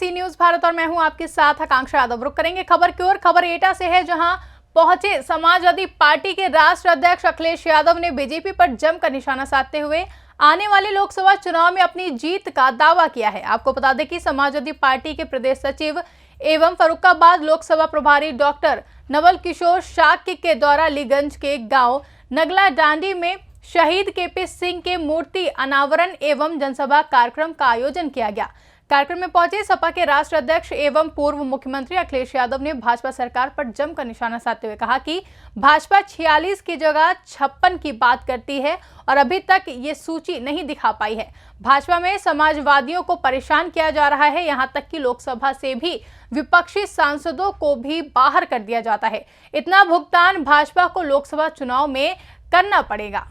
सी news Bharat और मैं हूं आपके साथ आकांक्षा यादव। रुक करेंगे खबर की ओर। खबर एटा से है, जहां पहुंचे समाजवादी पार्टी के राष्ट्रीय अध्यक्ष अखिलेश यादव ने बीजेपी पर जमकर निशाना साधते हुए आने वाले लोकसभा चुनाव में अपनी जीत का दावा किया है। आपको बता दें कि समाजवादी पार्टी के प्रदेश सचिव एवं फर्रुखाबाद लोकसभा प्रभारी डॉक्टर नवल किशोर शाक्य के द्वारा अलीगंज के गांव नगला डांडी में शहीद केपी सिंह के मूर्ति अनावरण एवं जनसभा कार्यक्रम का आयोजन किया गया। कार्यक्रम में पहुंचे सपा के राष्ट्रीय अध्यक्ष एवं पूर्व मुख्यमंत्री अखिलेश यादव ने भाजपा सरकार पर जमकर निशाना साधते हुए कहा कि भाजपा 46 की जगह 56 की बात करती है और अभी तक ये सूची नहीं दिखा पाई है। भाजपा में समाजवादियों को परेशान किया जा रहा है, यहाँ तक कि लोकसभा से भी विपक्षी सांसदों को भी बाहर कर दिया जाता है। इतना भुगतान भाजपा को लोकसभा चुनाव में करना पड़ेगा।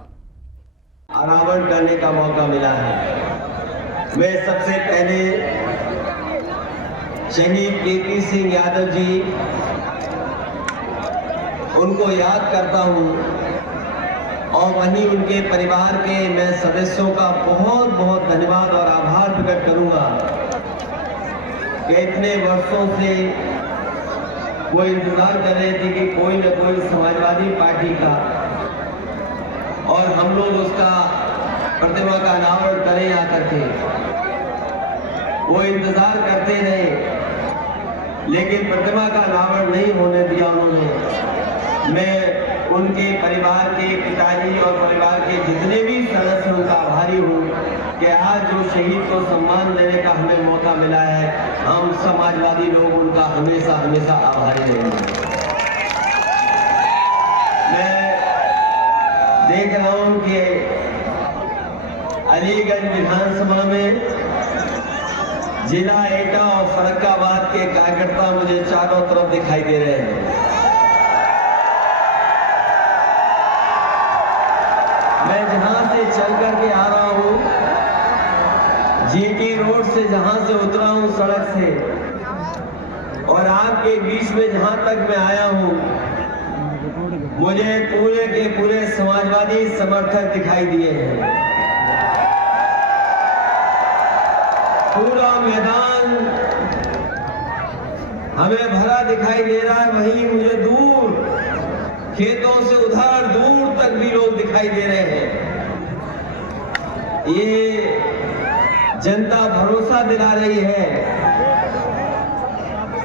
अनावरण करने का मौका मिला है। मैं सबसे पहले शहीद केपी सिंह यादव जी उनको याद करता हूं और वहीं उनके परिवार के मैं सदस्यों का बहुत बहुत धन्यवाद और आभार प्रकट करूंगा कि इतने वर्षों से वो इंतजार कर रहे थे कि कोई न कोई समाजवादी पार्टी का और हम लोग उसका प्रतिमा का अनावरण करें आकर के। वो इंतजार करते रहे, लेकिन प्रतिमा का अनावरण नहीं होने दिया उन्होंने। मैं उनके परिवार के पिताजी और परिवार के जितने भी सदस्य उनका आभारी हूँ कि आज जो शहीद को सम्मान देने का हमें मौका मिला है, हम समाजवादी लोग उनका हमेशा हमेशा आभारी रहेंगे। देख रहा हूं कि अलीगंज विधानसभा में जिला एटा और फर्रुखाबाद के कार्यकर्ता मुझे चारों तरफ दिखाई दे रहे हैं। मैं जहां से चल करके आ रहा हूं, जीटी रोड से जहां से उतरा हूं सड़क से, और आपके बीच में जहां तक मैं आया हूं, मुझे पूरे के पूरे समाजवादी समर्थक दिखाई दिए हैं। पूरा मैदान हमें भरा दिखाई दे रहा है। वहीं मुझे दूर खेतों से उधर दूर तक भी लोग दिखाई दे रहे हैं। ये जनता भरोसा दिला रही है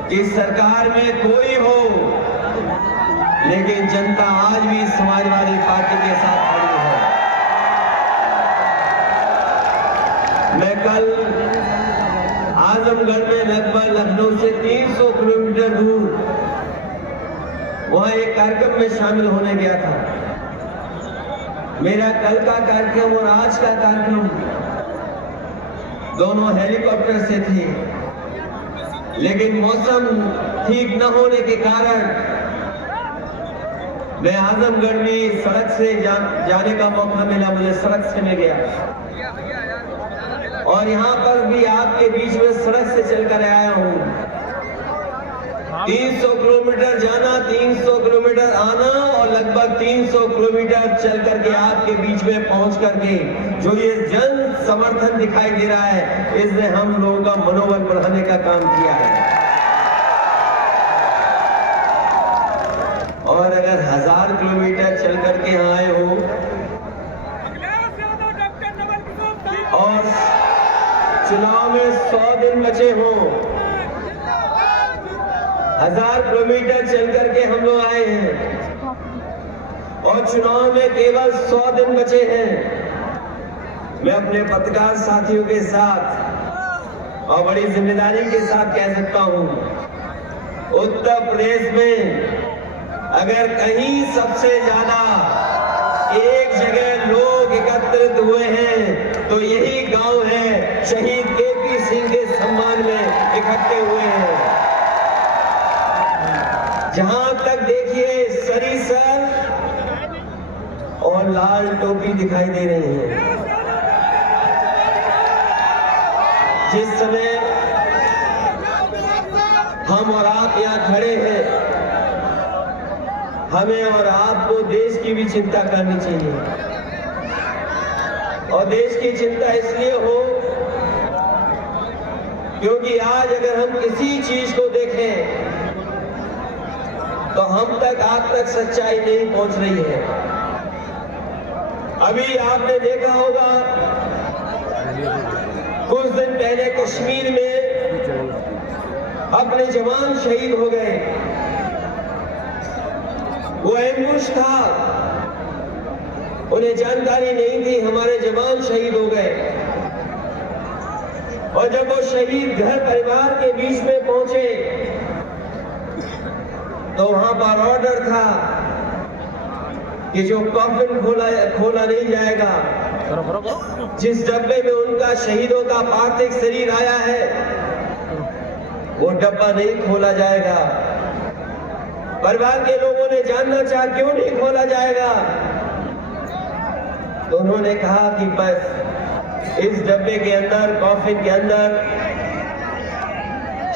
कि सरकार में कोई हो, लेकिन जनता आज भी समाजवादी पार्टी के साथ खड़ी है। मैं कल आजमगढ़ में लगभग लखनऊ से 300 किलोमीटर दूर वहां एक कार्यक्रम में शामिल होने गया था। मेरा कल का कार्यक्रम और आज का कार्यक्रम दोनों हेलीकॉप्टर से थे, लेकिन मौसम ठीक न होने के कारण मैं आजमगढ़ में सड़क से जाने का मौका मिला। मुझे सड़क से मैं गया और यहाँ पर भी आपके बीच में सड़क से चलकर आया हूँ। 300 किलोमीटर जाना, 300 किलोमीटर आना और लगभग 300 किलोमीटर चल करके आपके बीच में पहुंच करके जो ये जन समर्थन दिखाई दे रहा है, इसने हम लोगों का मनोबल बढ़ाने का काम किया है। और अगर 1000 किलोमीटर चल करके आए हो और चुनाव में 100 दिन बचे हो, 1000 किलोमीटर चल करके हम लोग आए हैं और चुनाव में केवल 100 दिन बचे हैं। मैं अपने पत्रकार साथियों के साथ और बड़ी जिम्मेदारी के साथ कह सकता हूं, उत्तर प्रदेश में अगर कहीं सबसे ज्यादा एक जगह लोग एकत्रित हुए हैं तो यही गांव है, शहीद केपी सिंह के सम्मान में इकट्ठे हुए हैं। जहां तक देखिए सरी सर और लाल टोपी दिखाई दे रही है। जिस समय हम और आप यहाँ खड़े हैं, हमें और आपको देश की भी चिंता करनी चाहिए। और देश की चिंता इसलिए हो क्योंकि आज अगर हम किसी चीज को देखें तो हम तक आज तक सच्चाई नहीं पहुंच रही है। अभी आपने देखा होगा कुछ दिन पहले कश्मीर में अपने जवान शहीद हो गए। वो एम्बुश था, उन्हें जानकारी नहीं थी, हमारे जवान शहीद हो गए। और जब वो शहीद घर परिवार के बीच में पहुंचे तो वहां पर ऑर्डर था कि जो कॉफिन खोला नहीं जाएगा, जिस डब्बे में उनका शहीदों का पार्थिव शरीर आया है वो डब्बा नहीं खोला जाएगा। परिवार के लोगों ने जानना चाहा क्यों नहीं खोला जाएगा, तो उन्होंने कहा कि बस इस डब्बे के अंदर, कॉफिन के अंदर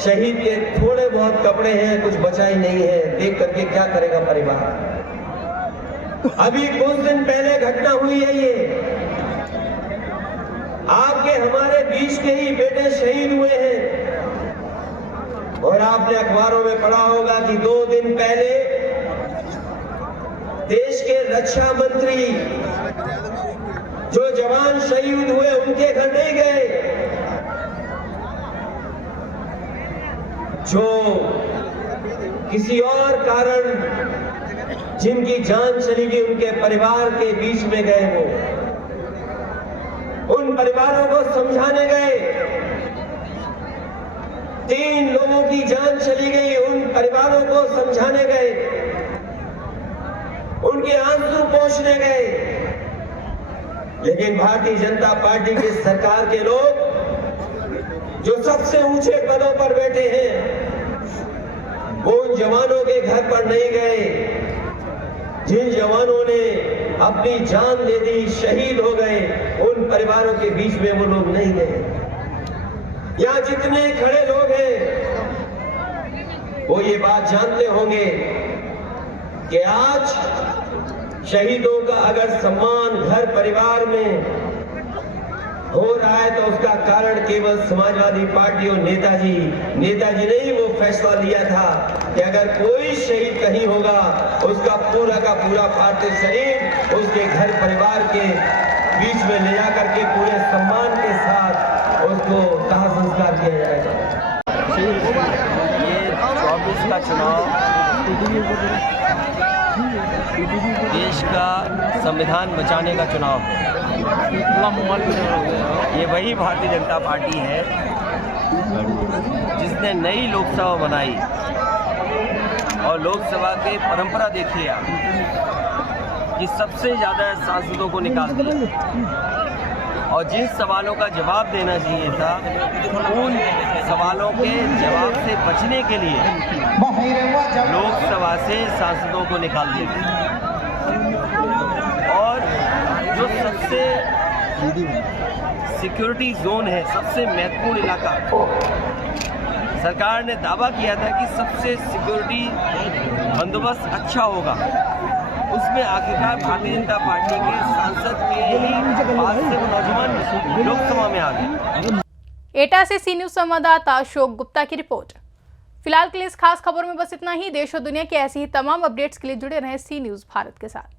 शहीद के थोड़े बहुत कपड़े हैं, कुछ बचा ही नहीं है। देख करके क्या करेगा परिवार। अभी कुछ दिन पहले घटना हुई है, ये आपके हमारे बीच के ही बेटे शहीद हुए हैं। और आपने अखबारों में पढ़ा होगा कि 2 दिन पहले देश के रक्षा मंत्री जो जवान शहीद हुए उनके घर नहीं गए, जो किसी और कारण जिनकी जान चली गई उनके परिवार के बीच में गए, वो उन परिवारों को समझाने गए। 3 लोगों की जान चली गई, उन परिवारों को समझाने गए, उनके आंसू पोंछने गए। लेकिन भारतीय जनता पार्टी की सरकार के लोग जो सबसे ऊंचे पदों पर बैठे हैं, वो उन जवानों के घर पर नहीं गए जिन जवानों ने अपनी जान दे दी, शहीद हो गए। उन परिवारों के बीच में वो लोग नहीं गए। यहां जितने खड़े लोग हैं वो ये बात जानते होंगे कि आज शहीदों का अगर सम्मान घर परिवार में हो रहा है तो उसका कारण केवल समाजवादी पार्टी और नेताजी ने वो फैसला लिया था कि अगर कोई शहीद कहीं होगा उसका पूरा का पूरा पार्थिव शरीर उसके घर परिवार के बीच में ले जाकर के पूरे सम्मान के साथ उसको दाह संस्कार किया जाएगा। ये 24 का चुनाव देश का संविधान बचाने का चुनाव है। ये वही भारतीय जनता पार्टी है जिसने नई लोकसभा बनाई और लोकसभा के परंपरा देखिए आप कि सबसे ज़्यादा सांसदों को निकाल दिया और जिन सवालों का जवाब देना चाहिए था उन सवालों के जवाब से बचने के लिए लोकसभा से सांसदों को निकाल दिया। और जो सबसे सिक्योरिटी जोन है, सबसे महत्वपूर्ण इलाका, सरकार ने दावा किया था कि सबसे सिक्योरिटी बंदोबस्त अच्छा होगा, उसमें आखिरकार भारतीय जनता पार्टी के सांसद के ही बात से वो नौजवान लोकसभा में आ गए। एटा से सी न्यूज संवाददाता अशोक गुप्ता की रिपोर्ट। फिलहाल के लिए इस खास खबर में बस इतना ही। देश और दुनिया की ऐसी ही तमाम अपडेट्स के लिए जुड़े रहें सी न्यूज भारत के साथ।